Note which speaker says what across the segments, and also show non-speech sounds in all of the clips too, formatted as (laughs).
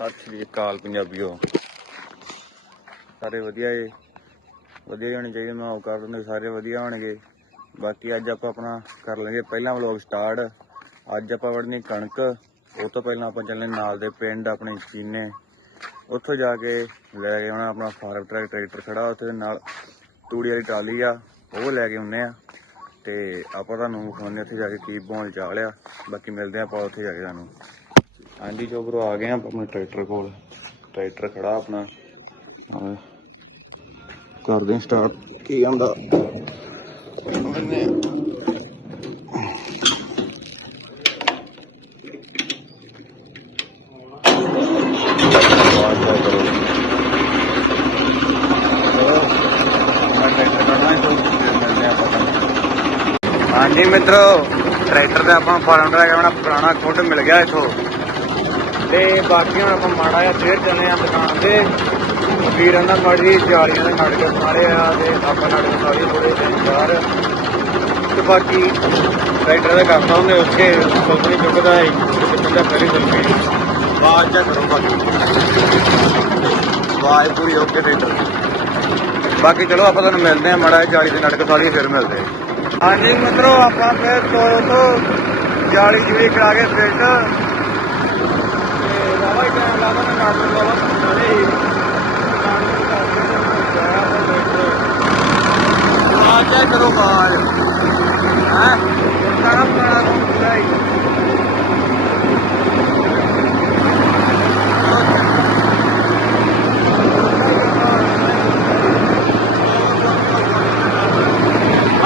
Speaker 1: ਸਤਿ ਸ਼੍ਰੀ ਅਕਾਲ ਪੰਜਾਬੀਓ। ਸਾਰੇ ਵਧੀਆ ਏ। ਵਧੀਆ ਹੀ ਹੋਣੇ ਚਾਹੀਦੇ, ਮੈਂ ਉਹ ਕਰ ਦਿੰਦੇ, ਸਾਰੇ ਵਧੀਆ ਹੋਣਗੇ। ਬਾਕੀ ਅੱਜ ਆਪਾਂ ਆਪਣਾ ਕਰ ਲਾਂਗੇ ਪਹਿਲਾ ਵਲੌਗ ਸਟਾਰਟ। ਅੱਜ ਆਪਾਂ ਵੜਨੀ ਕਣਕ, ਉਹ ਤੋਂ ਪਹਿਲਾਂ ਆਪਾਂ ਚੱਲਨੇ ਨਾਲ ਦੇ ਪਿੰਡ ਆਪਣੇ ਚੀਨੇ। ਉੱਥੋਂ ਜਾ ਕੇ ਲੈ ਕੇ ਆਉਣਾ ਆਪਣਾ ਫਾਰਮ ਟਰੈਕ, ਟਰੈਕਟਰ ਖੜਾ ਉੱਥੇ ਨਾਲ। ਤੂੜੀ ਵਾਲੀ ਟਰਾਲੀ ਆ, ਉਹ ਲੈ ਕੇ ਆਉਨੇ ਆ। ਤੇ ਆਪਾਂ ਤੁਹਾਨੂੰ ਵਿਖਾਉਂਦੇ ਉੱਥੇ ਜਾ ਕੇ ਕੀ ਬੋਲ ਆ। ਬਾਕੀ ਮਿਲਦੇ ਆ ਆਪਾਂ ਉੱਥੇ ਜਾ ਕੇ ਤੁਹਾਨੂੰ। ਹਾਂਜੀ ਜੋ ਬਰੋ ਆ ਗਏ ਆ ਆਪਣੇ ਟਰੈਕਟਰ ਕੋਲ। ਟਰੈਕਟਰ ਖੜਾ ਆਪਣਾ। ਕਰਦੇ ਸਟਾਰਟ ਕੀ ਆਂਦਾ ਹਾਂਜੀ ਮਿੱਤਰੋ ਟਰੈਕਟਰ ਤੇ ਆਪਾਂ ਫਾਰਮ ਟਰੈਕ ਆਪਣਾ ਪੁਰਾਣਾ ਖੁੱਡ ਮਿਲ ਗਿਆ ਇਥੋਂ। ਤੇ ਬਾਕੀ ਹੁਣ ਆਪਾਂ ਮਾੜਾ ਜਿਹਾ ਫੇਰ ਚੱਲੇ ਆ ਦੁਕਾਨ ਤੇ। ਵੀਰਾਂ ਦਾ ਮਾੜੀ ਜਾਲੀਆਂ ਦੇ ਨੜ ਕੇ ਮਾਰੇ ਆ ਤੇ ਆਪਾਂ ਨੜ ਕੇ ਥੋੜੇ ਦਿਨ ਤੇ ਬਾਕੀ ਟਰੈਕਟਰ ਦਾ ਕਰਦਾ ਹੁੰਦੇ ਉੱਥੇ ਕੰਪਨੀ ਚੁੱਕਦਾ ਹੈ ਤੇ ਬੰਦਾ ਕਰੀ ਦਿੰਦੇ ਬਾਅਦ ਜਾ ਕਰੋ ਬਾਕੀ। ਵਾਹ ਪੂਰੀ ਓਕੇ ਟਰੈਕਟਰ ਬਾਕੀ ਚਲੋ ਆਪਾਂ ਤੁਹਾਨੂੰ ਮਿਲਦੇ ਆ, ਮਾੜਾ ਜਿਹਾ ਜਾਲੀ ਦੇ ਨੜ ਸਾਰੀ ਫਿਰ ਮਿਲਦੇ ਆ। ਹਾਂਜੀ ਮਿੱਤਰੋ, ਆਪਾਂ ਫਿਰ ਤੋਂ ਤੋਂ ਜਾਲੀ ਜੁੜੀ ਕਰਾ ਕੇ ਫਿੱਟ ਤੇ ਵਾਵਾ ਹੀ ਟਾਈਮ ਲਾਵਾ ਨਾ ਨਾਟਕ ਲਾਵਾ ਸਾਰੇ ਹੀ ਆ ਬਾਹਰ ਹੈ? ਸਾਰਾ ਪੁਰਾਣਾ ਕੰਮ ਹੀ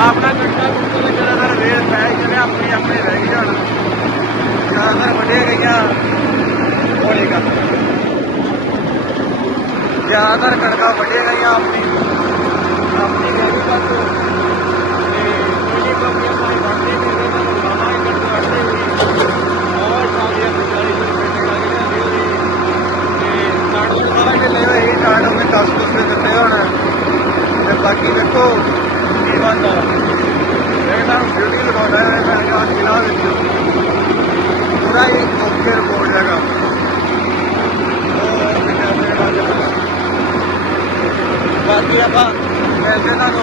Speaker 1: ਆਪਣਾ ਘੰਟਾ ਕੁੱਤੇ ਜਿਹੜਾ ਦਰ ਵੇਲ ਪੈ ਜਿਵੇਂ ਆਪਣੇ ਆਪਣੇ ਰਹਿ ਜਾਣ ਜ਼ਿਆਦਾਤਰ ਵੱਡੀਆਂ ਗਈਆਂ। ਹੋਲੀ ਕਰ। ਜ਼ਿਆਦਾਤਰ ਕਣਕਾਂ ਵੱਡੀਆਂ ਗਈਆਂ ਆਪਣੀ। ਆਪਣੀ ਗਈ ਬਸ ਤੇ ਜਿਹੜੀ ਬਾਕੀ ਆਪਣੀ ਵੱਡੀ ਵੀ ਤੇ ਤੁਹਾਨੂੰ ਲਾਵਾਂ ਹੀ ਕਣਕ ਵੱਢਦੇ ਹੋਈ ਔਰ ਸਾਡੀਆਂ ਵਿਚਾਰੀ ਦੇ ਪਿੰਡ ਲੱਗ ਜਾਂਦੀ ਹੋਈ ਤੇ ਕਾਰਡ ਵਾਲਾ ਕਿ ਲੈ ਹੋਈ ਕਾਰਡ ਉਹਨੇ 10 ਕੁ ਰੁਪਏ ਦਿੱਤੇ ਹੁਣ ਤੇ ਬਾਕੀ ਵੇਖੋ ਕੀ ਬੰਦਾ ਇਹ ਤਾਂ ਡਿਊਟੀ ਲਗਾਉਂਦਾ ਹੈ ਮੈਂ ਕਿਹਾ ਜ਼ਿਲ੍ਹਾ ਵਿੱਚ ਪੂਰਾ ਹੀ ਓਕੇ ਰਿਪੋਰਟ ਹੈਗਾ ਉਹ ਕਿਤੇ ਆਪਣੇ ਨਾਲ ਚੱਲਦਾ। ਬਾਕੀ ਆਪਾਂ ਮਿਲਦੇ ਤੁਹਾਨੂੰ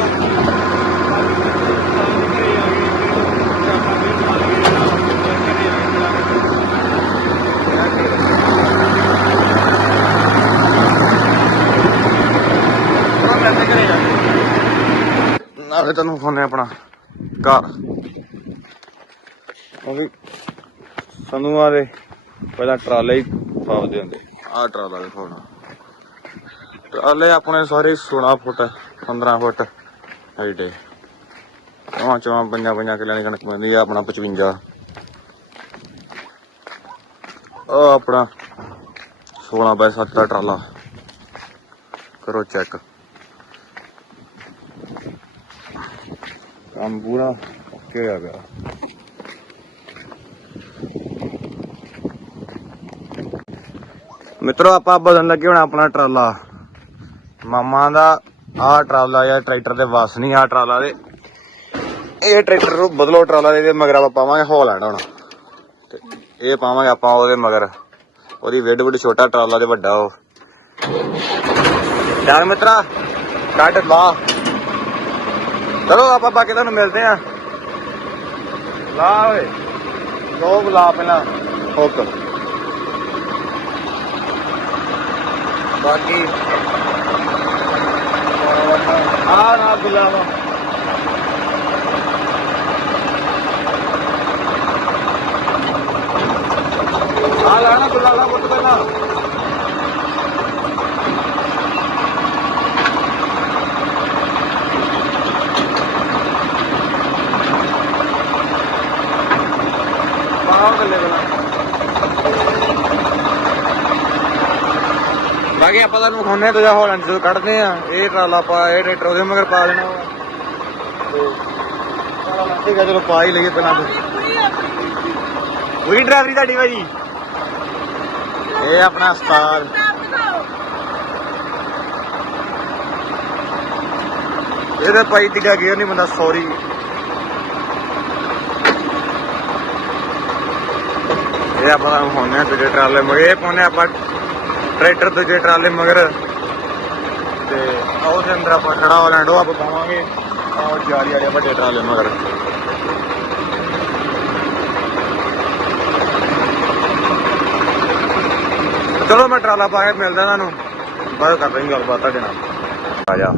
Speaker 1: ਨਾਲੇ ਤੁਹਾਨੂੰ ਫੋਨੇ ਆਪਣਾ ਘਰ। ਉਹ ਵੀ ਸੰਧੂਆਂ ਦੇ, ਪਹਿਲਾਂ ਟਰਾਲੇ ਹੀ ਫਾਉਦੇ ਹੁੰਦੇ। ਆਹ ਟਰਾਲਾ ਦੇ ਫੋਨਾ ਟਰਾਲੇ ਆਪਣੇ ਸਾਰੇ 16 ਫੁੱਟ 15 ਫੁੱਟ ਹਾਈਟ ਹੈ ਚਵਾਂ ਚਵਾਂ, ਪੰਜਾਂ ਪੰਜਾਂ ਕਿੱਲਿਆਂ ਦੀ ਕਣਕ ਪੈਂਦੀ ਆ, ਆਪਣਾ 55 ਉਹ ਆਪਣਾ 16 ਬਾਈ 7 ਦਾ ਟਰਾਲਾ। ਕਰੋ ਚੈੱਕ ਕੰਮ ਪੂਰਾ ਓਕੇ ਹੋਇਆ ਪਿਆ ਮਿੱਤਰੋ, ਆਪਾਂ ਬਦਲਣ ਲੱਗੇ ਹੁਣ ਆਪਣਾ ਟਰਾਲਾ। ਮਾਮਾ ਦਾ ਆਹ ਟਰਾਲਾ ਜਾਂ ਟਰੈਕਟਰ ਦੇ ਵਸ ਨਹੀਂ ਆਹ ਟਰਾਲਾ ਦੇ। ਇਹ ਟਰੈਕਟਰ ਨੂੰ ਬਦਲੋ ਟਰਾਲਾ ਦੇ ਮਗਰ ਆਪਾਂ ਪਾਵਾਂਗੇ ਹੌਲੈਂਡ ਹੁਣ। ਤੇ ਇਹ ਪਾਵਾਂਗੇ ਆਪਾਂ ਉਹਦੇ ਮਗਰ। ਉਹਦੀ ਵਿੱਡ ਵਿੱਡ ਛੋਟਾ ਟਰਾਲਾ ਤੇ ਵੱਡਾ ਉਹ। ਚੱਲ ਮਿੱਤਰਾ, ਕੱਢ, ਲਾ। ਚਲੋ ਆਪਾਂ ਬਾਕੀ ਤੁਹਾਨੂੰ ਮਿਲਦੇ ਆ ਲਾ ਓਏ। ਲੋਕ ਲਾ ਪਹਿਲਾਂ। ਹੁੱਕ ਬਾਕੀ। ਆ ਨਾ ਬੁਲਾਵਾ। ਆ ਲਾਣਾ ਬੁਲਾਵਾ ਪੁੱਤ ਪਹਿਲਾਂ। ਬਾਹਰ ਗੱਲੇ ਬਣਾ। ਬਾਕੀ ਆਪਾਂ ਤੁਹਾਨੂੰ ਵਿਖਾਉਂਦੇ ਤੇ ਜਾ ਹੌਲੈਂਡ ਜਦੋਂ ਕੱਢਦੇ ਆ ਇਹ ਟਰਾਲਾ ਪਾ ਇਹ ਟਰੈਕਟਰ ਉਹਦੇ ਮਗਰ ਪਾ ਦੇਣਾ ਠੀਕ ਆ, ਚਲੋ ਪਾ ਹੀ ਲਈਏ ਪਹਿਲਾਂ ਤੇ। ਡਰਾਈਵਰੀ ਤੁਹਾਡੀ ਭਾਜੀ? ਇਹ ਆਪਣਾ ਉਸਤਾਦ ਇਹਦੇ ਭਾਈ ਤੀਜਾ ਗੇਅਰ ਨਹੀਂ ਬੰਦਾ ਸੌਰੀ ਇਹ ਆਪਾਂ ਹੁਣ ਹੁੰਨੇ ਤੇ ਟਰਾਲੇ ਮਗੇ ਪਾਉਨੇ ਆਪਾਂ ਟਰੈਕਟਰ ਦੂਜੇ ਟਰਾਲੇ ਮਗਰ। ਤੇ ਆਹ ਉਹਦੇ ਅੰਦਰ ਆਪਾਂ ਖੜਾ ਹੋ ਲੈਂਡੋ ਆਪਾਂ ਪਾਵਾਂਗੇ। ਆਹ ਜਾਰੀ ਵਾਲੇ ਵੱਡੇ ਟਰਾਲੇ ਮਗਰ। ਚਲੋ ਮੈਂ ਟਰਾਲਾ ਪਾ ਕੇ ਮਿਲਦਾ ਤੁਹਾਨੂੰ ਬਾਅਦ ਕਰ ਰਹੀ ਗੱਲਬਾਤ ਤੁਹਾਡੇ ਨਾਲ। ਆ ਜਾ।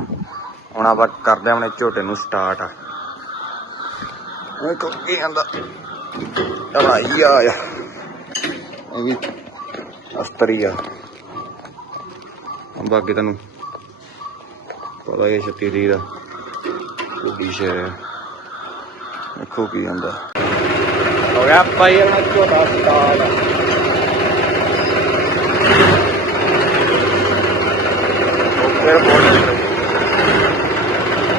Speaker 1: ਹੁਣ ਆਪਾਂ ਕਰਦੇ ਹਾਂ ਆਪਣੇ ਝੋਟੇ ਨੂੰ ਸਟਾਰਟ ਉਹ ਕੋ ਕੀ ਆਂਦਾ ਆਈ ਆ ਇਹ ਵੀ ਅਸਤਰੀ ਆ। ਬਾਕੀ ਤੁਹਾਨੂੰ ਪਤਾ ਹੀ ਛੱਤੀ ਦੀ ਦਾ ਕੁੜੀ ਸ਼ੇਰ ਹੈ ਦੇਖੋ ਕੀ ਆਂਦਾ ਹੋ ਗਿਆ ਭਾਈ ਆਪਣਾ ਝੋਟਾ ਸਟਾਰਟ ਫਿਰ ਬੋਲ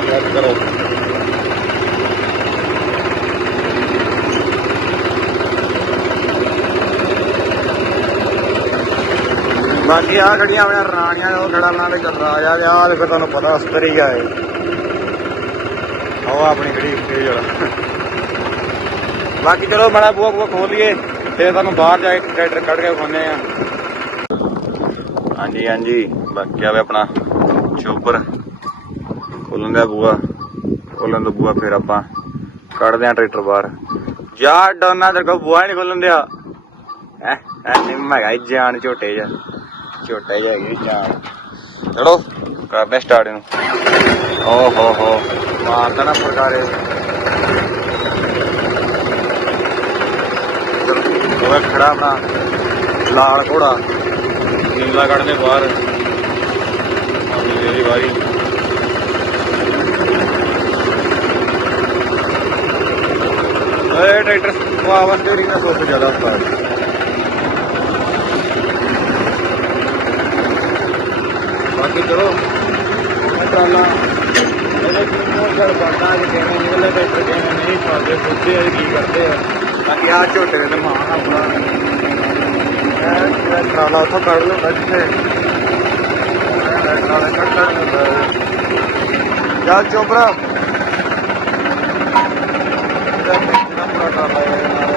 Speaker 1: ਯਾਦ ਕਰੋ ਬਾਕੀ ਆ ਖੜੀਆਂ ਆਪਣੀਆਂ ਰਾਣੀਆਂ ਉਹ ਖੜਾ ਨਾਲ ਦੇ ਰਾਜਾ ਦੇ ਆ ਦੇਖੋ ਤੁਹਾਨੂੰ ਪਤਾ, ਅਸਤਰ ਹੀ ਆਏ ਆਹ ਆਪਣੀ ਖੜੀ ਤੇਜ ਵਾਲਾ ਬਾਕੀ ਚਲੋ ਮਾੜਾ ਬੂਆ ਬੂਆ ਖੋਲ ਲਈਏ, ਫਿਰ ਤੁਹਾਨੂੰ ਬਾਹਰ ਜਾ ਕੇ ਟਰੈਕਟਰ ਕੱਢ ਕੇ ਖਾਣੇ ਆ ਹਾਂਜੀ ਹਾਂਜੀ, ਬਾਕੀ ਆਵੇ ਆਪਣਾ ਚੋਪਰ, ਖੋਲਣ ਦਾ ਬੂਆ ਖੋਲਣ ਦਾ ਬੂਆ ਫਿਰ ਆਪਾਂ ਕੱਢਦੇ ਆ ਟਰੈਕਟਰ ਬਾਹਰ। ਯਾਰ ਡੋਨਾ ਤੇਰੇ ਕੋ ਬੂਆ ਨਹੀਂ ਖੋਲਣ ਦਿਆ। ਹੈ ਐ ਨਿੰਮ ਹੈਗਾ ਜਾਨ ਝੋਟੇ ਜਾ ਝੋਟੇ ਜਾ ਹੈਗੀ ਜਾਨ ਚਲੋ ਕਰਦੇ ਸਟਾਰਟ ਇਹਨੂੰ ਓ ਹੋ ਹੋ। ਮਾਰਦਾ ਨਾ ਪ੍ਰਕਾਰੇ ਉਹ ਖੜਾ ਆਪਣਾ ਲਾਲ ਘੋੜਾ। ਨੀਲਾ ਕੱਢਦੇ ਬਾਹਰ। ਆਪਣੀ ਮੇਰੀ ਵਾਰੀ। ਓਏ ਟਰੈਕਟਰ ਪਾਵਰ ਸਟੀਅਰਿੰਗ ਦਾ ਸੁੱਖ ਜ਼ਿਆਦਾ ਹੁੰਦਾ ਹੈ ਬਾਕੀ ਟਰਾਲਾ ਇਹਦੇ ਕੀ ਮੋੜ ਛੜ ਕਿ ਕਿਵੇਂ ਨਿਕਲੇ ਟਰੈਕਟਰ ਕਿਵੇਂ ਨਹੀਂ ਚੱਲਦੇ ਸੋਚਦੇ ਆ ਕੀ ਕਰਦੇ ਆ। ਬਾਕੀ ਆ ਝੋਟੇ ਦੇ ਮਾਨ ਆਪਣਾ ਇਹ ਟਰਾਲਾ ਉੱਥੋਂ ਕੱਢ ਲਓ ਬੱਚੇ ਟਰਾਲਾ ਕੱਢ ਲੈਂਦਾ ਚੱਲ ਚੋਪਰਾ ਇਹਦਾ ਕਿੰਨਾ ਪੂਰਾ ਟਰਾਲਾ ਹੈ ਨਾਲ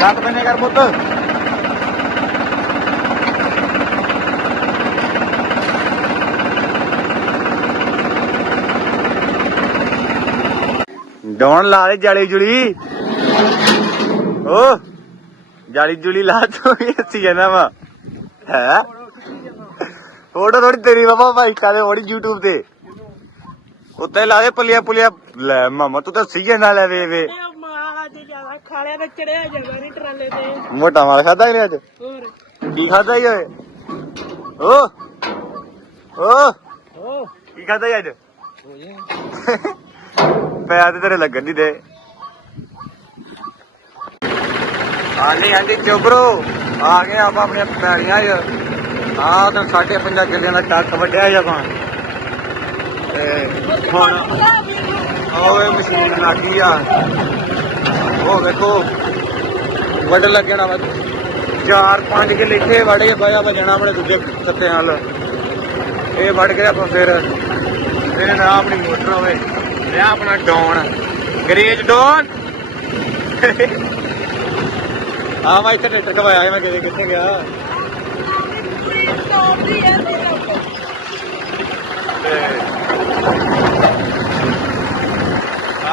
Speaker 1: ਲੱਤ ਬੰਨੇ ਕਰ ਪੁੱਤ। ਡੌਣ ਲਾ ਦੇ ਜਾਲੀ ਜੁਲੀ। ਓ, ਜਾਲੀ ਜੁਲੀ ਲਾ ਤੂੰ ਵੀ ਅੱਸੀ ਜਾਂਦਾ ਵਾ। ਹੈ? ਫੋਟੋ ਥੋੜੀ ਤੇਰੀ ਬਾਬਾ ਭਾਈ ਕਾਲੇ ਹੋੜੀ YouTube ਤੇ। ਉੱਤੇ ਲਾ ਦੇ ਪਲੀਆ ਪੁਲਿਆ ਲੈ ਮਾਮਾ, ਤੂੰ ਤਾਂ ਸੀਗੇ ਨਾਲ ਲੈ ਵੇ ਵੇ।
Speaker 2: ਖਾਲਿਆ ਤੇ ਚੜਿਆ ਜਾਂਦਾ ਨਹੀਂ ਟਰਾਲੇ ਤੇ।
Speaker 1: ਮੋਟਾ ਮਾਲ ਖਾਦਾ ਹੀ ਅੱਜ?
Speaker 2: ਹੋਰ।
Speaker 1: ਕੀ ਖਾਦਾ ਹੀ ਓਏ? ਓ! ਓ!
Speaker 2: ਓ।
Speaker 1: ਕੀ ਖਾਦਾ ਹੀ ਅੱਜ? ਪੈਰ ਤੇ ਤੇਰੇ ਲੱਗਣ ਨਹੀਂ ਦੇ। ਹਾਂਜੀ ਹਾਂਜੀ ਚੋਬਰੋ ਆ ਗਏ ਆਪਾਂ ਆਪਣੀਆਂ ਪੈੜੀਆਂ 'ਚ। ਆ ਤਾਂ ਸਾਡੇ ਪੰਜਾਂ ਕਿੱਲਿਆਂ ਦਾ ਟੱਕ ਵੱਢਿਆ ਜੀ ਆਪਾਂ। ਤੇ ਹੁਣ ਓਏ ਮਸ਼ੀਨ ਲੱਗੀ ਆ। ਉਹ ਵੇਖੋ ਵੱਢ ਲੱਗਣਾ ਵਾ। ਚਾਰ ਪੰਜ ਕਿੱਲੇ ਇੱਥੇ ਵੱਢ ਕੇ ਬਾਇਆ ਵਜਣਾ ਆਪਣੇ ਦੂਜੇ ਖੱਤੇ ਨਾਲ। ਇਹ ਵੱਢ ਕੇ ਆਪਾਂ ਫਿਰ ਫਿਰ ਨਾ ਆਪਣੀ ਮੋਟਰ ਹੋਵੇ। ਇਹ ਆਪਣਾ ਡੌਨ। ਗਰੇਜ ਡੌਨ। ਆ ਮੈਂ ਇੱਥੇ ਟਰੈਕਟਰ ਕਵਾਇਆ ਮੈਂ, ਕਿਤੇ ਕਿੱਥੇ ਗਿਆ।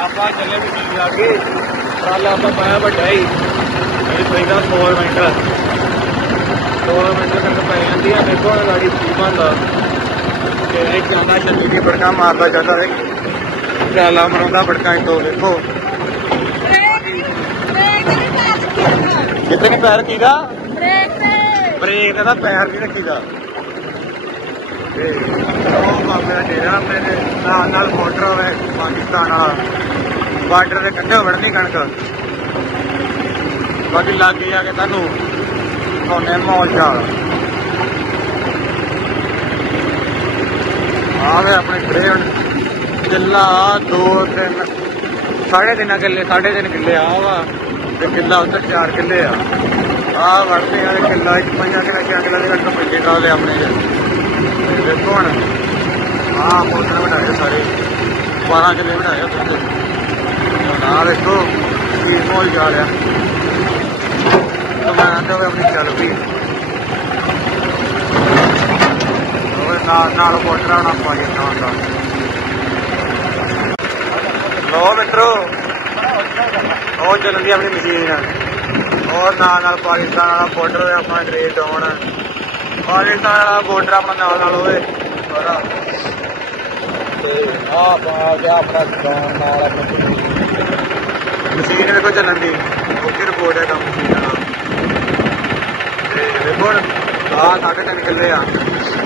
Speaker 1: ਆਪਾਂ ਚੱਲੇ ਵੀ ਠੀਕ ਲੱਗੇ ਟਰਾਲਾ ਆਪਾਂ ਪਾਇਆ ਵੱਡਾ ਹੀ। ਇਹ ਪੈਗਾ 4 ਮਿੰਟ। 4 ਮਿੰਟ ਤੱਕ ਪੈ ਜਾਂਦੀ ਆ। ਦੇਖੋ ਹੁਣ ਗਾੜੀ ਕੀ ਬੰਦਾ ਤੇ ਇਹ ਚਾਹੁੰਦਾ ਛੱਤੀ ਦੀ ਬੜਕਾ ਮਾਰਦਾ ਜਾਂਦਾ ਹੈ ਟਰਾਲਾ ਮਰਾਉਂਦਾ ਬੜਕਾ ਤੋਂ ਦੇਖੋ। ਕਿਤੇ ਨਹੀਂ ਪੈਰ ਕੀਦਾ ਬ੍ਰੇਕ ਦਾ ਪੈਰ ਨਹੀਂ ਰੱਖੀਦਾ। ਤੇ ਉਹ ਬਾਬੇ ਦਾ ਡੇਰਾ ਮੇਰੇ ਨਾਲ ਨਾਲ ਬਾਰਡਰ ਹੋਵੇ ਪਾਕਿਸਤਾਨ ਵਾਲਾ। ਬਾਰਡਰ ਦੇ ਕੰਢੇ ਵੜਨੀ ਕਣਕ। ਬਾਕੀ ਲਾਗੇ ਆ ਕੇ ਤੁਹਾਨੂੰ ਸੋਨੇ ਮੌਲ ਚਾਲ। ਆਵੇ ਆਪਣੇ ਖੜੇ ਹੁਣ। ਕਿੱਲਾ ਦੋ, ਤਿੰਨ, ਸਾਢੇ ਤਿੰਨ ਕਿੱਲੇ, ਸਾਢੇ ਤਿੰਨ ਕਿੱਲੇ ਆ ਵਾ। ਤੇ ਕਿੱਲਾ ਉੱਧਰ ਚਾਰ ਕਿੱਲੇ ਆ। ਆ ਵੜਦੇ ਵਾਲੇ ਕਿੱਲਾ ਇੱਕ ਪੰਜਾਂ ਕਿੱਲਾ ਛੇ ਕਿੱਲਾ ਦੇ ਕੱਟ ਪੰਜੇ ਕਾਲੇ ਆਪਣੇ ਦੇਖੋ ਹੁਣ ਆ ਮੋਟਰ ਬਣਾਏ ਸਾਰੇ। 12 ਕਿੱਲੇ ਬਣਾਏ ਉੱਥੇ ਤੇ ਦੇਖੋ ਕੀ ਮੋਲ ਜਾ ਲਿਆ ਮੈਂ ਤਾਂ ਆਪਣੀ ਚੱਲ ਪਈ। ਉਹ ਨਾਲ ਨਾਲ ਮੋਟਰ ਆਉਣਾ ਪਾਕਿਸਤਾਨ ਦਾ। ਲੋ ਮਿੱਤਰੋ ਉਹ ਚੱਲਦੀ ਆਪਣੀ ਮਸ਼ੀਨ ਔਰ ਨਾਲ ਨਾਲ ਪਾਕਿਸਤਾਨ ਵਾਲਾ ਬਾਰਡਰ ਆਪਣਾ ਗ੍ਰੇਟ ਆਉਣ ਪਾਕਿਸਤਾਨ ਵਾਲਾ ਬਾਰਡਰ ਆਪਣਾ ਨਾਲ ਨਾਲ ਹੋਵੇ। ਸਾਰਾ। ਤੇ ਆ ਪਾ ਗਿਆ ਆਪਣਾ ਨਾਲ ਆਪਣੀ ਮਸ਼ੀਨ ਵੇਖੋ ਚੱਲਣ ਦੀ। ਓਕੇ ਰਿਪੋਰਟ ਹੈ ਕੰਮ ਮਸ਼ੀਨ ਵਾਲਾ ਤੇ ਵੇਖੋ ਆ ਸਾਢੇ ਤਿੰਨ ਕਿੱਲੇ ਆ।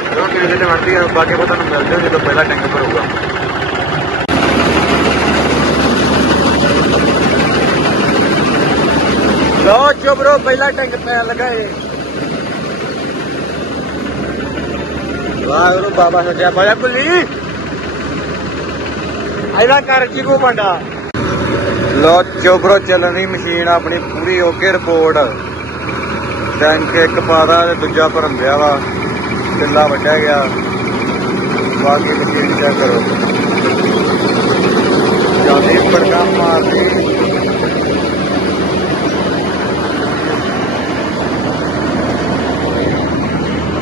Speaker 1: ਜਦੋਂ ਕਿਲੇ ਤੇ ਵੜਦੀ ਆ, ਬਾਕੀ ਪਤਾ ਤੁਹਾਨੂੰ ਮਿਲ ਜਾਊ ਜਦੋਂ ਪਹਿਲਾ ਟੈਂਕ ਭਰੂਗਾ ਲੋ ਚੋਬਰੋ ਪਹਿਲਾ ਟੈਂਕ ਪੈਣ ਲੱਗਾ ਏ। ਵਾਹਿਗੁਰੂ, ਬਾਬਾ ਸੱਚਾ ਪਾਇਆ ਕੁੱਲੀ ਆਇਦਾ ਕਰ ਜੀ ਕੋ ਬੰਦਾ ਲੋ ਚੋਬਰੋ ਚੱਲਣ ਦੀ ਮਸ਼ੀਨ ਆਪਣੀ ਪੂਰੀ ਓਕੇ ਰਿਪੋਰਟ ਟੈਂਕ ਇੱਕ ਪਾਦਾ ਤੇ ਦੂਜਾ ਭਰਨ ਦਿਆ ਵਾ। ਕਿੱਲਾ ਵੱਢਿਆ ਗਿਆ। ਬਾਕੀ ਮਸ਼ੀਨ ਚੈੱਕ ਕਰੋ। ਜਾਂਦੀ ਪੜਕਾ ਮਾਰਦੀ।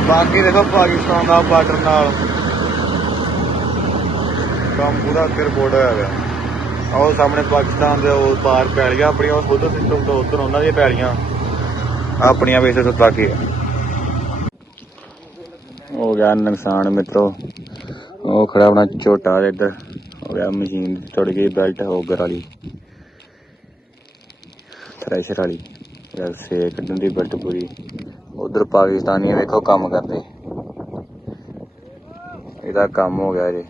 Speaker 1: ਬਾਕੀ ਦੇਖੋ ਪਾਕਿਸਤਾਨ ਦਾ ਬਾਰਡਰ ਨਾਲ। ਕੰਮ ਪੂਰਾ ਫਿਰ ਬੋਰਡ ਹੋਇਆ ਗਿਆ ਆਓ ਸਾਹਮਣੇ ਪਾਕਿਸਤਾਨ ਦੇ ਉਹ ਪਾਰ ਪੈ ਆਪਣੀਆਂ ਉਹ ਉਧਰ ਸਿਸਟਮ ਤੋਂ ਉਧਰ ਉਹਨਾਂ ਦੀਆਂ ਪੈਲੀਆਂ ਆਪਣੀਆਂ ਵੇਸੇ ਤੋਂ ਤੱਕ ਹੋ ਗਿਆ ਨੁਕਸਾਨ ਮਿੱਤਰੋ। ਉਹ ਖੜਾ ਆਪਣਾ ਝੋਟਾ ਇੱਧਰ। ਹੋ ਗਿਆ ਮਸ਼ੀਨ ਟੁੱਟ ਗਈ ਬੈਲਟ ਹੋਗਰ ਵਾਲੀ ਥ੍ਰੈਸ਼ਰ ਵਾਲੀ। ਯਾਰ ਸੇ ਕੱਢਣ ਦੀ ਬੈਲਟ ਪੂਰੀ। ਉਧਰ ਪਾਕਿਸਤਾਨੀ ਵੇਖੋ ਕੰਮ ਕਰਦੇ। ਇਹਦਾ ਕੰਮ ਹੋ ਗਿਆ ਜੀ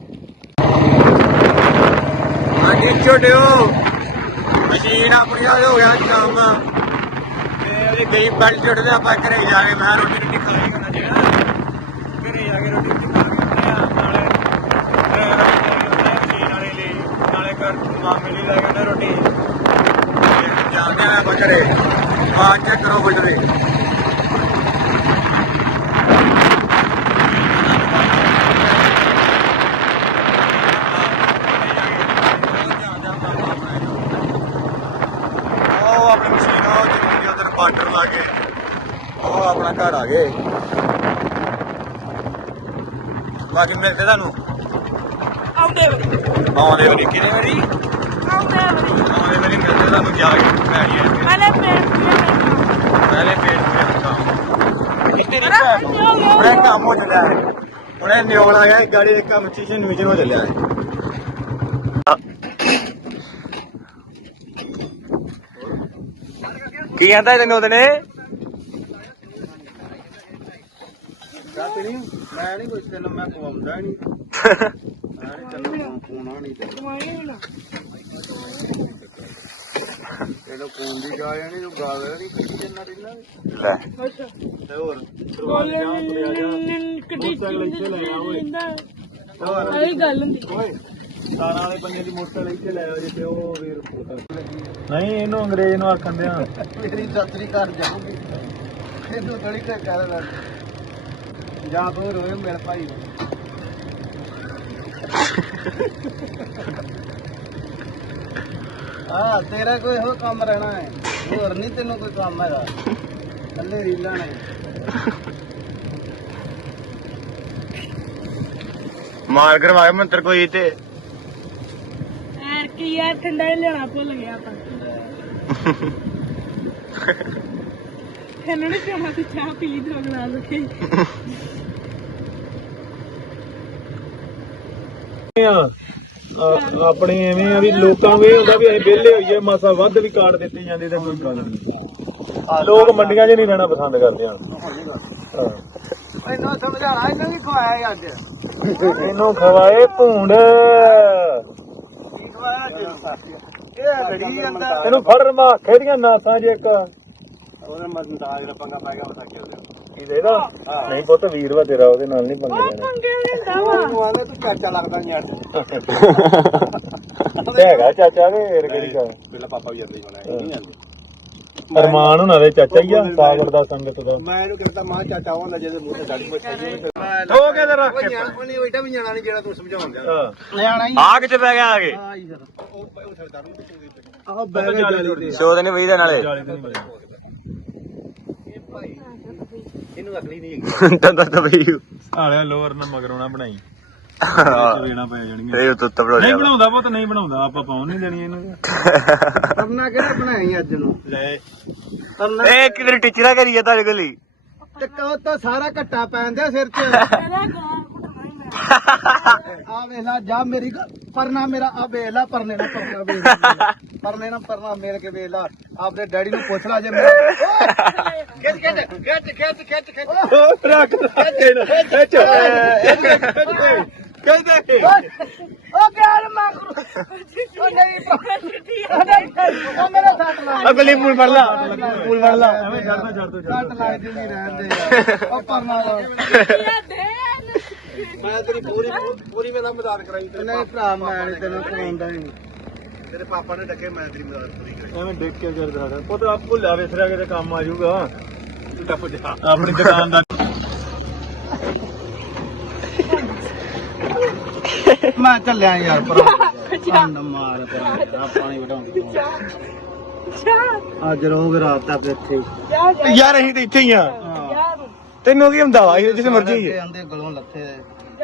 Speaker 1: ਹਾਂਜੀ ਛੋਟਿਓ ਮਸ਼ੀਨ ਆਪਣੀ ਦਾ ਹੋ ਗਿਆ ਕੰਮ। ਤੇ ਉਹਦੀ ਗਈ ਬੈਲਟ ਟੁੱਟ ਆਪਾਂ ਘਰੇ ਜਾ ਕੇ ਮੈਂ ਰੋਟੀ ਰੋਟੀ ਖਾ ਕੇ ਕਰਨਾ ਜਿਹੜਾ ਘਰੇ ਜਾ ਕੇ ਰੋਟੀ ਰੋਟੀ ਖਾ ਕੇ ਆਉਂਦੇ ਆ ਨਾਲੇ ਮਸ਼ੀਨ ਵਾਲੇ ਲਈ। ਨਾਲੇ ਘਰ ਮਾਮੇ ਲਈ ਲੈ ਕੇ ਆਉਂਦੇ ਰੋਟੀ। ਤੇ ਜਾਂਦੇ ਆ ਆਪਾਂ ਘਰੇ। ਆ ਕਰੋ ਬਟਰੇ ਉਹ ਆਪਣੀ ਮਸ਼ੀਨ ਉਹ ਜਿੱਤੀ ਉਧਰ ਬਾਰਡਰ ਲਾ ਕੇ ਉਹ ਆ ਗਏ ਬਾਕੀ ਮਿਲਦੇ ਤੁਹਾਨੂੰ।
Speaker 2: ਆਉਂਦੇ ਵਾਰੀ
Speaker 1: ਆਉਂਦੇ ਵਾਰੀ ਕਿਹਨੇ ਵਾਰੀ?
Speaker 2: ਆਉਂਦੇ ਵਾਰੀ
Speaker 1: ਆਉਂਦੇ ਵਾਰੀ ਮਿਲਦੇ ਤੁਹਾਨੂੰ ਜਾ ਕੇ ਪੈੜੀਆਂ
Speaker 2: ਪਹਿਲੇ ਪੇਟ
Speaker 1: ਪਹਿਲੇ ਪੇਟ ਪੂਰੇ ਕੰਮ ਕਿਤੇ ਨਹੀਂ ਹੁਣੇ ਕੰਮ ਹੋ ਚੱਲਿਆ ਹੈ। ਹੁਣੇ ਨਿਓਲ ਆ ਗਿਆ ਗਾੜੀ ਦੇ ਕੰਮ ਚੀਜ਼ ਨਿਵਜਨ ਹੋ ਚੱਲਿਆ ਹੈ। ਕੀ ਕਹਿੰਦਾ ਤੈਨੂੰ ਉਹਦੇ
Speaker 3: ਮੈਂ ਨਹੀਂ ਕੁਛ ਤੈਨੂੰ ਮੈਂ ਕਵਾਉਂਦਾ ਨਹੀਂ ਮੈਂ ਨਹੀਂ ਤੈਨੂੰ ਕੋਣਾ ਨਹੀਂ ਤੇ ਤੈਨੂੰ ਕੋਣ ਦੀ ਗਾ ਜਾਣੀ ਤੂੰ ਗਾ ਨਹੀਂ ਕਿੱਥੇ ਜੰਨਾ ਰਹਿਣਾ
Speaker 1: ਲੈ।
Speaker 2: ਅੱਛਾ
Speaker 3: ਤੇ ਹੋਰ
Speaker 2: ਬੋਲੇ ਕਿੱਡੀ
Speaker 3: ਇੱਥੇ ਲੈ ਆ ਓਏ।
Speaker 2: ਆਹੀ ਗੱਲ ਹੁੰਦੀ
Speaker 3: ਓਏ ਤਾਰਾਂ ਵਾਲੇ ਬੰਦੇ ਦੀ ਮੋਟਰ ਇੱਥੇ ਲੈ ਆਓ ਜੇ ਤੇ ਉਹ ਵੀਰ ਨਹੀਂ ਇਹਨੂੰ ਅੰਗਰੇਜ਼ ਨੂੰ ਆਖਣ ਦਿਆਂ। ਮੇਰੀ ਸਤਰੀ ਘਰ ਜਾਊਗੀ। ਇਹਨੂੰ ਥੋੜੀ ਕਰ ਕਰ ਜਾਂ ਤੂੰ ਰੋਏ ਮੇਰੇ ਭਾਈ ਨੂੰ। (laughs) ਹਾਂ ਤੇਰਾ ਕੋਈ ਹੋ ਕੰਮ ਰਹਿਣਾ ਹੈ। ਹੋਰ ਨਹੀਂ ਤੈਨੂੰ ਕੋਈ ਕੰਮ ਹੈਗਾ। ਥੱਲੇ ਰੀਲਾਂ ਨੇ।
Speaker 1: ਮਾਰ ਕਰਵਾ ਕੇ ਮੰਤਰ ਕੋਈ ਤੇ।
Speaker 2: ਐਰ ਕੀ ਆ ਠੰਡਾ ਹੀ ਲੈਣਾ ਭੁੱਲ ਗਿਆ ਆਪਾਂ। (laughs) ਇਹਨੂੰ ਨਹੀਂ ਪੀਣਾ ਸੀ ਚਾਹ ਪੀ ਦੋ ਗਲਾ ਲਕੇ
Speaker 3: ਆਪਣੀ ਐਵੇਂ ਆ ਵੀ ਲੋਕਾਂ ਨੂੰ ਇਹ ਹੁੰਦਾ ਵੀ ਅਸੀਂ ਵਿਹਲੇ ਹੋਈਏ ਮਾਸਾ ਵੱਧ ਵੀ ਕਾਰਡ ਦਿੱਤੀ ਜਾਂਦੀ ਤੇ ਕੋਈ ਗੱਲ ਨਹੀਂ। ਲੋਕ ਮੰਡੀਆਂ 'ਚ ਨਹੀਂ ਰਹਿਣਾ ਪਸੰਦ ਕਰਦੇ ਆ। ਇਹਨੂੰ ਸਮਝਾਣਾ ਇਹਨੂੰ ਵੀ ਖਵਾਇਆ ਅੱਜ। ਇਹਨੂੰ ਖਵਾਏ ਭੂੰਡ। ਇਹ ਘੜੀ ਜਾਂਦਾ ਇਹਨੂੰ ਫੜ ਰਮਾ ਖੇਡੀਆਂ ਨਾਸਾਂ 'ਚ ਇੱਕ ਉਹਦੇ ਮਜ਼ਦਾਰ ਦਾ ਪੰਗਾ ਪੈ ਗਿਆ ਪਤਾ ਕੀ ਕੀ ਦੇਦਾ ਨਹੀਂ ਪੁੱਤ ਵੀਰ ਵਾ ਤੇਰਾ ਉਹਦੇ ਨਾਲ ਨਹੀਂ ਪੰਗੇ ਲੈਣੇ।
Speaker 2: ਪੰਗੇ ਲੈਂਦਾ ਵਾ।
Speaker 3: ਤੂੰ ਆਂਦੇ ਤੂੰ ਚਾਚਾ ਲੱਗਦਾ ਨਹੀਂ ਅੱਜ। ਤੇ ਹੈਗਾ ਚਾਚਾ ਦੇ ਫੇਰ ਕਿਹੜੀ ਗੱਲ?
Speaker 4: ਪਹਿਲਾਂ ਪਾਪਾ ਵੀ ਜਾਂਦੇ ਹੋਣਾ ਇਹ ਨਹੀਂ ਜਾਂਦੇ
Speaker 3: ਅਰਮਾਨ ਉਹਨਾਂ ਦੇ ਚਾਚਾ ਹੀ ਆ ਸਾਗਰ ਦਾ ਸੰਗਤ ਦਾ।
Speaker 4: ਮੈਂ ਇਹਨੂੰ ਕਹਿੰਦਾ ਮਾਂ ਚਾਚਾ ਉਹ ਲੱਜੇ ਦੇ ਮੂੰਹ ਤੇ ਦਾੜੀ ਮੱਛੀ
Speaker 3: ਹੋ ਕੇ ਤੇ ਰੱਖ ਕੇ
Speaker 4: ਉਹਨੇ ਉਹਦਾ ਵੀ ਜਾਣਾ ਨਹੀਂ ਜਿਹੜਾ ਤੂੰ ਸਮਝਾਉਣ ਗਿਆ
Speaker 3: ਹਾਂ।
Speaker 4: ਨਿਆਣਾ ਹੀ
Speaker 1: ਆ। ਕਿੱਥੇ ਪੈ ਗਿਆ ਆ ਕੇ।
Speaker 4: ਆਹ ਬੈਗ ਜਾਲੀ ਤੇ
Speaker 1: ਸੋ ਤੇ ਨਹੀਂ ਵਈਦਾ ਨਾਲੇ।
Speaker 3: ਜਾਲੀ ਤੇ ਨਹੀਂ ਬਣੀ
Speaker 4: ਇਹਨੂੰ ਅਕਲੀ ਨਹੀਂ ਹੈਗੀ।
Speaker 1: ਤਾਂ ਤਾਂ ਬਈ।
Speaker 3: ਆਲਿਆ ਲੋਅਰ ਨਾ ਮਗਰੋਂ ਨਾ ਬਣਾਈ। ਵੇਣਾ ਪੈ ਜਾਣਗੀਆਂ
Speaker 1: ਇਹ ਉੱਤੇ ਤਬੜੋ
Speaker 3: ਨਹੀਂ ਬਣਾਉਂਦਾ ਪੁੱਤ ਨਹੀਂ ਬਣਾਉਂਦਾ। ਆਪਾਂ ਪਾਉਣ ਨਹੀਂ ਦੇਣੀ ਇਹਨੂੰ।
Speaker 4: ਕਰਨਾ ਕਿਹੜਾ ਬਣਾਈ ਅੱਜ ਨੂੰ?
Speaker 3: ਲੈ।
Speaker 4: ਕਰਨਾ
Speaker 1: ਇਹ ਕਿਧਰ ਟਿਚਰਾ ਕਰੀਏ ਤੁਹਾਡੇ ਕੋਲ ਹੀ।
Speaker 4: ਤੇ ਕਹੋ ਤਾਂ ਸਾਰਾ ਘੱਟਾ ਪੈਂਦਾ ਸਿਰ 'ਚ।
Speaker 2: ਇਹਦਾ ਗਾਂ ਘੁੱਟਣਾ ਹੀ ਮੈਂ
Speaker 4: ਆ ਵੇਲਾ ਜਾ ਮੇਰੀ ਗੱਲ- ਪਰਨਾ ਮੇਰਾ ਆ ਵੇਲਾ ਪਰਨੇ ਨਾਲ ਪਰਨਾ ਵੇਲਾ ਪਰਨੇ ਨਾਲ ਪਰਨਾ ਮੇਲ ਕੇ ਵੇਲਾ ਆਪਦੇ ਡੈਡੀ ਨੂੰ ਪੁੱਛ ਲਾ ਜੇ ਮੇਰਾ ਖਿੱਚ ਖਿੱਚ ਖਿੱਚ ਖਿੱਚ ਖਿੱਚ ਖਿੱਚ
Speaker 3: ਰੱਖ ਰੱਖ ਇਹਨੂੰ ਖਿੱਚ ਕਹਿੰਦੇ
Speaker 4: ਉਹ ਗਿਆਨ ਮੰਗ ਉਹ ਨਹੀਂ ਉਹ ਨਹੀਂ ਉਹ ਮੇਰਾ ਸੱਟ ਲਾ
Speaker 3: ਅਗਲੀ ਪੂਲ ਫੜ ਲਾ ਪੂਲ ਫੜ ਲਾ ਐਵੇਂ ਛੱਡ
Speaker 4: ਮੈਂ ਤੇਰੀ ਪੂਰੀ ਪੂਰੀ ਮੇਰਾ ਮਦਦ ਕਰਾਈ ਨਹੀਂ ਭਰਾ ਮੈਂ ਨਹੀਂ ਤੈਨੂੰ ਕਰਾਉਂਦਾ ਹੀ ਤੇਰੇ ਪਾਪਾ ਨੇ ਡੱਕੇ ਮੈਂ ਤੇਰੀ ਮਦਦ ਪੂਰੀ ਕਰਾਈ
Speaker 3: ਐਵੇਂ ਡਿੱਗ ਕੇ ਕਰਦਾ ਰਿਹਾ ਪੁੱਤ ਆ ਭੁੱਲਾ ਵਿਸਰਿਆ ਕਿਤੇ ਕੰਮ ਆ ਜਾਊਗਾ। ਆਪਣੀ ਦੁਕਾਨ ਦਾ
Speaker 4: ਮੈਂ ਚੱਲਿਆ ਯਾਰ ਭਰਾ। ਅੰਨ ਮਾਰ ਭਰਾ ਪਾਣੀ ਵਟਾਉਂਦੀ ਅੱਜ ਰਹੋਗੇ ਰਾਤ ਤੱਕ ਇੱਥੇ ਹੀ।
Speaker 3: ਯਾਰ ਅਸੀਂ ਤੇ ਇੱਥੇ ਹੀ ਆ। ਤੈਨੂੰ ਕੀ ਹੁੰਦਾ ਵਾ? ਇਹ ਜਿੱਥੇ ਮਰਜ਼ੀ
Speaker 4: ਆਂਦੇ ਗਲੋਂ ਲੱਥੇ।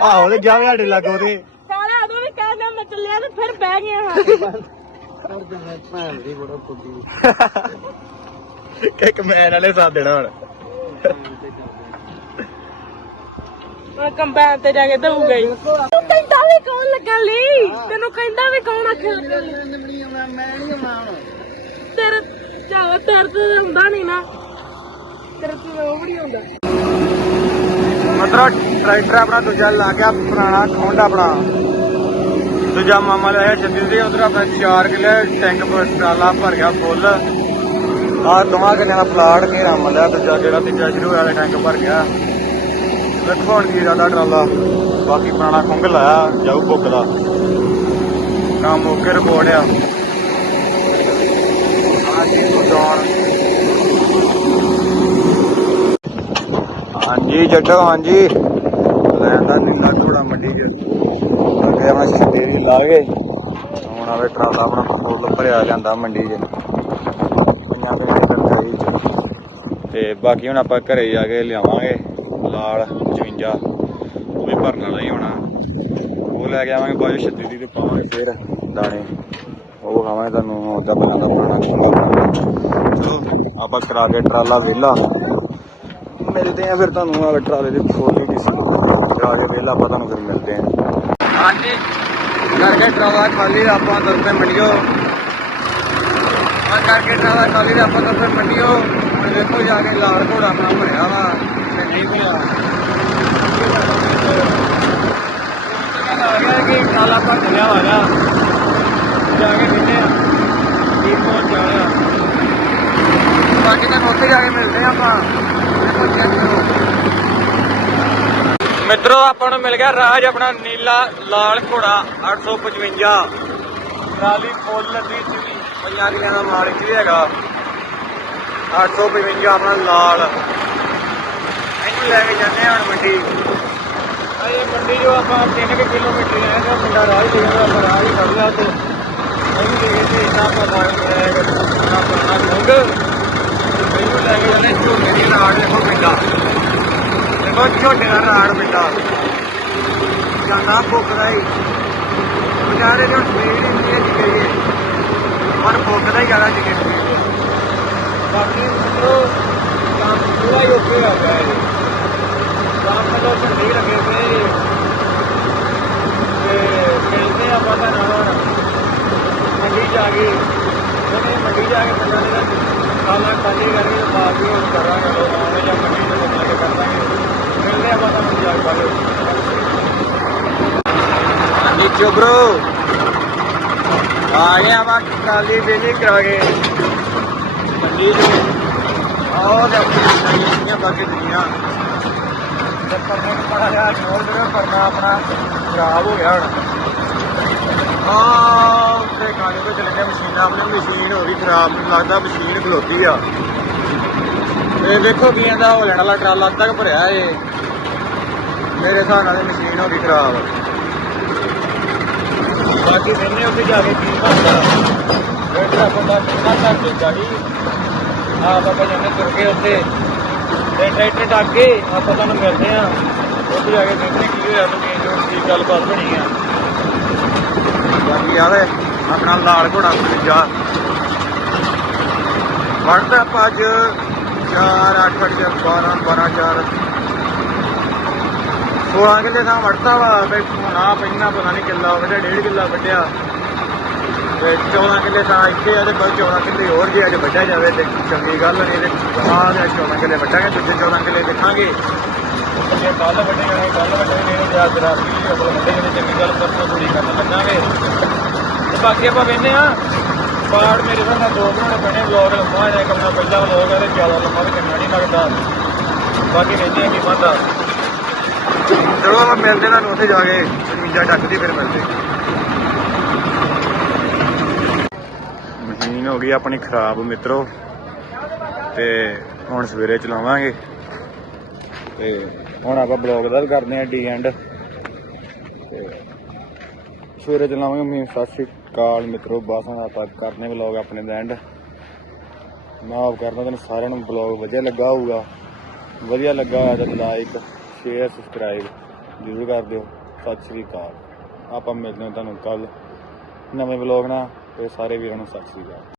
Speaker 3: ਆਹੋ ਲੈ ਜਾਵੇ ਸਾਡੇ ਲਾਗੋ ਤੇ।
Speaker 2: ਸਾਲਾ ਉਦੋਂ ਵੀ ਕਹਿੰਦਾ ਮੈਂ ਚੱਲਿਆ ਤੇ ਫਿਰ ਬਹਿ ਗਿਆ ਹਾਂ।
Speaker 4: ਕਰ ਦਿੰਦੇ ਭੈਣ ਦੀ ਬੜਾ ਫੁੱਦੀ
Speaker 3: ਇੱਕ ਮੈਨ ਵਾਲੇ ਸਾਥ ਦੇਣਾ ਹੁਣ।
Speaker 2: ਮੈਂ ਕੰਬਾਈਨ ਤੇ ਜਾ ਕੇ ਦਊਗਾ ਹੀ। ਤੂੰ ਕਹਿੰਦਾ ਵੀ ਕੌਣ ਲੱਗਣ ਲਈ? ਤੈਨੂੰ ਕਹਿੰਦਾ ਵੀ ਕੌਣ ਆਖੇ ਲੱਗਣ ਲਈ?
Speaker 4: ਮੈਂ ਮੈਂ ਨਹੀਂ ਆਉਣਾ ਹੁਣ
Speaker 2: ਤੇਰੇ ਚਾਹ ਤੇਰੇ ਤੇ ਹੁੰਦਾ ਨਹੀਂ ਨਾ। ਤੇਰੇ ਤੇ ਉਹ ਵੀ ਨਹੀਂ ਹੁੰਦਾ।
Speaker 1: ਮਤਲਬ ਟਰੈਕਟਰ ਆਪਣਾ ਦੂਜਾ ਲਾ ਗਿਆ ਪੁਰਾਣਾ ਖੋਂਡਾ ਆਪਣਾ। ਦੂਜਾ ਮਾਮਾ ਲਿਆ ਛੱਤੀ ਦੇ, ਉਧਰ ਆਪਣਾ 4 ਕਿਲੇ ਟੈਂਕ ਪਰ ਭਰ ਗਿਆ ਫੁੱਲ। ਆ ਦੋਵਾਂ ਕਿਲਿਆਂ ਦਾ ਪਲਾਟ ਘੇਰਾ ਮਲਿਆ ਦੂਜਾ ਜਿਹੜਾ ਤੀਜਾ ਸ਼ੁਰੂ ਹੋਇਆ, ਟੈਂਕ ਭਰ ਗਿਆ। ਵੇਖੋ ਹੁਣ ਕੀ ਜ਼ਿਆਦਾ ਟਰਾਲਾ। ਬਾਕੀ ਪੁਰਾਣਾ ਖੁੰਗ ਲਾਇਆ, ਜਾਊ ਭੁੱਕ ਦਾ। ਕੰਮ ਓਕੇ ਰਿਪੋਰਟ ਆ। ਆ ਜੀ ਸੁਦਾਨ ਹਾਂਜੀ ਜੱਟੋ ਹਾਂਜੀ ਲੈਂਦਾ ਨੀਲਾ ਘੋੜਾ ਮੰਡੀ ਚ ਅੱਗੇ ਆਪਣਾ ਛਤੇਰੀ ਲਾ ਕੇ, ਹੁਣ ਆਵੇ ਟਰਾਲਾ ਆਪਣਾ ਫੁੱਲ ਭਰਿਆ ਜਾਂਦਾ ਮੰਡੀ ਚ। ਪੰਜਾਂ ਪਿੰਡੇ ਕਰਤਾਈ ਚ। ਤੇ ਬਾਕੀ ਹੁਣ ਆਪਾਂ ਘਰੇ ਜਾ ਕੇ ਲਿਆਵਾਂਗੇ ਲਾਲ 55 ਉਹ ਵੀ ਭਰਨ ਵਾਲਾ ਹੀ ਹੋਣਾ। ਉਹ ਲੈ ਕੇ ਆਵਾਂਗੇ ਬਾਜੂ ਦੀ ਤੇ ਪਾਵਾਂਗੇ ਫੇਰ ਦਾਣੇ। ਉਹ ਖਾਵਾਂਗੇ ਤੁਹਾਨੂੰ ਉਹਦਾ ਪਹਿਲਾਂ ਦਾ ਪੁਰਾਣਾ। ਚਲੋ, ਆਪਾਂ ਕਰਾ ਕੇ ਟਰਾਲਾ ਵਿਹਲਾ। ਮਿਲਦੇ ਆ, ਫਿਰ ਤੁਹਾਨੂੰ ਆ ਟਰਾਲੇ ਦੇ ਖੋਲੀ ਕਿਸੇ ਜਾ ਕੇ ਵੇਲਾ ਆਪਾਂ ਤੁਹਾਨੂੰ ਫਿਰ ਮਿਲਦੇ ਆ। ਹਾਂਜੀ। ਕਰਕੇ ਟਰਾਲਾ ਖਾਲੀ ਆਪਾਂ ਦਰਪੇ ਮੰਡਿਓ। ਆ ਕਰਕੇ ਟਰਾਲਾ ਖਾਲੀ ਤੇ ਆਪਾਂ ਦਰਪੇ ਮੰਡਿਓ। ਹੁਣ ਦੇਖੋ ਜਾ ਕੇ ਲਾਲ ਘੋੜਾ ਆਪਣਾ ਭਰਿਆ ਵਾ, ਤੇ ਨਹੀਂ ਭਰਿਆ। ਆ ਗਿਆ ਕਿ ਟਰਾਲਾ ਭਰ ਲਿਆ ਵਾ ਜਾ ਕੇ ਮਿਲਦੇ ਕੀ ਪਹੁੰਚ ਜਾਣਾ। ਬਾਕੀ ਤਾਂ ਉੱਥੇ ਜਾ ਕੇ ਮਿਲਦੇ ਆ ਆਪਾਂ। ਮਿੱਤਰੋ, ਆਪਾਂ ਨੂੰ ਮਿਲ ਗਿਆ ਰਾਜ ਆਪਣਾ ਨੀਲਾ ਲਾਲ ਘੋੜਾ 855 ਟਰਾਲੀ ਫੁੱਲ ਲੱਗੀ ਸੀ ਪੰਜਾਂ ਦਾ ਮਾਲਕ ਵੀ ਹੈਗਾ। 855 ਆਪਣਾ ਲਾਲ। ਇਹਨੂੰ ਲੈ ਕੇ ਜਾਂਦੇ ਹਾਂ ਹੁਣ ਮੰਡੀ। ਇਹ ਮੰਡੀ ਜੋ ਆਪਾਂ 3 ਕਿਲੋਮੀਟਰ ਹੈ ਤਾਂ ਪਿੰਡਾ ਰਾਹ ਹੀ ਆਪਾਂ ਰਾਹ ਕਰ ਲਿਆ ਤੇ ਇਹਨੂੰ ਲੈ ਕੇ ਤੇ ਇੰਨਾ ਆਪਾਂ ਮਾਰ ਆਪਣਾ ਪੁਰਾਣਾ ਖੁੰਗ ਲੈ ਕੇ ਜਾਂਦੇ ਝੋਨੇ ਦੀ ਰਾੜ ਦੇਖੋ ਪਿੰਡਾ ਦੇਖੋ ਝੋਨੇ ਦਾ ਰਾੜ ਪਿੰਡਾ ਜਾਂਦਾ ਭੁੱਖਦਾ ਹੀ ਵਿਚਾਰੇ ਨੂੰ ਸਪੀਡ ਹੀ ਨਹੀਂ ਹੈ ਜੀ ਪਰ ਭੁੱਖਦਾ ਹੀ ਜ਼ਿਆਦਾ ਜਿਗੇ ਬਾਕੀ ਮਿੱਤਰੋ ਕੰਮ ਪੂਰਾ ਹੀ ਓਕੇ ਆ ਗਿਆ ਹੈ ਕੰਮ ਤੋਂ ਝੰਡੀ ਲੱਗੇ ਪਏ ਤੇ ਕਹਿੰਦੇ ਆਪਾਂ ਤਾਂ ਨਾਲ ਮੰਡੀ ਜਾ ਕੇ ਉਹਨੇ ਮੰਡੀ ਜਾ ਕੇ ਬੰਦਾ ਨੇ ਕਾਲਾ ਖਾਲੀ ਕਰਕੇ ਬਾਅਦ ਵੀ ਕਰਾਂਗੇ ਲੋਕ ਆਉਣੇ ਜਾਂ ਮੰਡੀ ਤੋਂ ਬਣਾ ਕੇ ਕਰ ਮਿਲਦੇ ਆਪਾਂ ਤਾਂ ਜਾ ਕੇ ਬਾਅਦ ਹਾਂਜੀ ਚੋਬਰੋ ਆ ਗਿਆ ਵਾ, ਕਾਲੀ ਬੇਲੀ ਕਰਾ ਕੇ। ਮੰਡੀ ਚ ਆਓ ਤੇ ਆਪਣੀ ਬਾਕੀ ਦੁਨੀਆ ਤੇ ਪਰਨੇ ਨੂੰ ਪੜਾ ਰਿਹਾ ਛੋੜ ਦੇ ਪਰਨਾ ਆਪਣਾ ਖਰਾਬ ਹੋ ਗਿਆ ਹੁਣ। ਆ ਉੱਥੇ ਤਾਂ ਜੋ ਚਲੇ ਗਏ ਮਸ਼ੀਨਾਂ ਆਪਣੇ ਮਸ਼ੀਨ ਹੋ ਗਈ ਖਰਾਬ, ਮੈਨੂੰ ਲੱਗਦਾ ਮਸ਼ੀਨ ਖਲੋਤੀ ਆ। ਇਹ ਦੇਖੋ ਕੀ ਇਹਦਾ ਹੋ ਲੈਣ ਵਾਲਾ ਟਰਾਲਾ ਤੱਕ ਭਰਿਆ ਏ। ਮੇਰੇ ਹਿਸਾਬ ਨਾਲ ਮਸ਼ੀਨ ਹੋ ਗਈ ਖਰਾਬ। ਬਾਕੀ ਮੈਨੇ ਉੱਥੇ ਜਾ ਕੇ ਕੀ ਕਰਦਾ ਫਿਰ ਆਪਾਂ ਦਾ ਕਿੰਨਾ ਕਰਕੇ ਗਾੜੀ ਆਪ ਆਪਾਂ ਜਾਂਦੇ ਤੁਰ ਕੇ ਉੱਥੇ। ਤੇ ਟਰੈਕਟਰ ਟੱਕ ਕੇ ਆਪਾਂ ਤੁਹਾਨੂੰ ਮਿਲਦੇ ਆ ਉੱਥੇ ਜਾ ਕੇ ਦੇਖਦੇ ਕੀ ਹੋਇਆ ਤੇ ਕੀ ਜੋ ਕੀ ਬਣੀ ਆ। ਬਾਕੀ ਆਵੇ ਆਪਣਾ ਲਾਲ ਘੋੜਾ ਜਾ। ਵੜਦਾ ਪੱਜ 4 8 8 12 12 4 16 ਕਿੱਲੇ ਥਾਂ ਵੜਦਾ ਵਾ, ਤੇ ਨਾ ਪਹਿਲਾਂ ਪਤਾ ਨਹੀਂ ਕਿੱਲਾ ਵੱਢਿਆ, ਡੇਢ ਕਿੱਲਾ ਵੱਢਿਆ। ਤੇ 14 ਕਿੱਲੇ ਥਾਂ ਇੱਥੇ ਆ ਤੇ ਬਸ 14 ਕਿੱਲੇ ਹੋਰ ਜੇ ਅੱਜ ਵੱਢਿਆ ਜਾਵੇ ਤੇ ਚੰਗੀ ਗੱਲ ਨਹੀਂ ਤੇ ਬਾਅਦ ਵਿੱਚ 14 ਕਿੱਲੇ ਵੱਢਾਂਗੇ, ਦੂਜੇ 14 ਕਿੱਲੇ ਦੇਖਾਂਗੇ। ਜੇ ਕੱਲ ਵੱਢੇ ਜਾਣੇ ਕੱਲ ਵੱਢੇ ਨੇ ਜਾਂ ਅੱਜ ਰਾਤ ਵੱਢੇ ਜਾਣੇ, ਚੰਗੀ ਗੱਲ ਪਰਸੋਂ ਥੋੜੀ ਕਰਨ ਲੱਗਾਂਗੇ। ਬਾਕੀ ਆਪਾਂ ਵੇਖਦੇ ਆ ਪਾੜ ਮੇਰੇ ਹਿਸਾਬ ਨਾਲ ਦੋ ਬਣਾਉਣੇ ਪੈਣੇ ਵਲੌਗ ਲੰਮਾ ਹੋ ਜਾਏਗਾ ਆਪਣਾ ਪਹਿਲਾ ਵਲੌਗ ਹੈ ਤੇ ਜ਼ਿਆਦਾ ਲੰਮਾ ਤੇ ਚੰਗਾ ਨਹੀਂ ਲੱਗਦਾ। ਬਾਕੀ ਵੇਖਦੇ ਆ ਕੀ ਬਣਦਾ। ਚਲੋ ਆਪਾਂ ਮਿਲਦੇ ਤੁਹਾਨੂੰ ਉੱਥੇ ਜਾ ਕੇ ਜ਼ਮੀਨਾਂ ਡੱਕਦੀ ਫਿਰ ਮਿਲਦੇ। ਮਸ਼ੀਨ ਹੋ ਗਈ ਆਪਣੀ ਖਰਾਬ ਮਿੱਤਰੋ। ਤੇ ਹੁਣ ਸਵੇਰੇ ਚਲਾਵਾਂਗੇ। ਤੇ ਹੁਣ ਆਪਾਂ ਬਲੌਗ ਦਾ ਵੀ ਕਰਦੇ ਆਂ ਡੀ ਐਂਡ ਤੇ ਸਵੇਰੇ ਚਲਾਵਾਂਗੇ ਮੀਨ ਸਤਿ ਸ਼੍ਰੀ ਅਕਾਲ ਮਿੱਤਰੋ, ਬਾਸਾਂ ਦਾ ਆਪਾਂ ਕਰਨੇ ਵਲੌਗ ਆਪਣੇ ਦਾ ਐਂਡ ਮੈਂ ਆਪ ਕਰਦਾ, ਤੁਹਾਨੂੰ ਸਾਰਿਆਂ ਨੂੰ ਬਲੌਗ ਵਧੀਆ ਲੱਗਾ ਹੋਊਗਾ। ਵਧੀਆ ਲੱਗਾ ਹੋਇਆ ਤਾਂ ਲਾਈਕ ਸ਼ੇਅਰ ਸਬਸਕ੍ਰਾਈਬ ਜ਼ਰੂਰ ਕਰ ਦਿਓ। ਸਤਿ ਸ਼੍ਰੀ ਅਕਾਲ। ਆਪਾਂ ਮਿਲਦੇ ਹਾਂ ਤੁਹਾਨੂੰ ਕੱਲ ਨਵੇਂ ਵਲੌਗ ਨਾਲ। ਤੇ ਸਾਰੇ ਵੀਰਾਂ ਨੂੰ ਸਤਿ ਸ਼੍ਰੀ ਅਕਾਲ।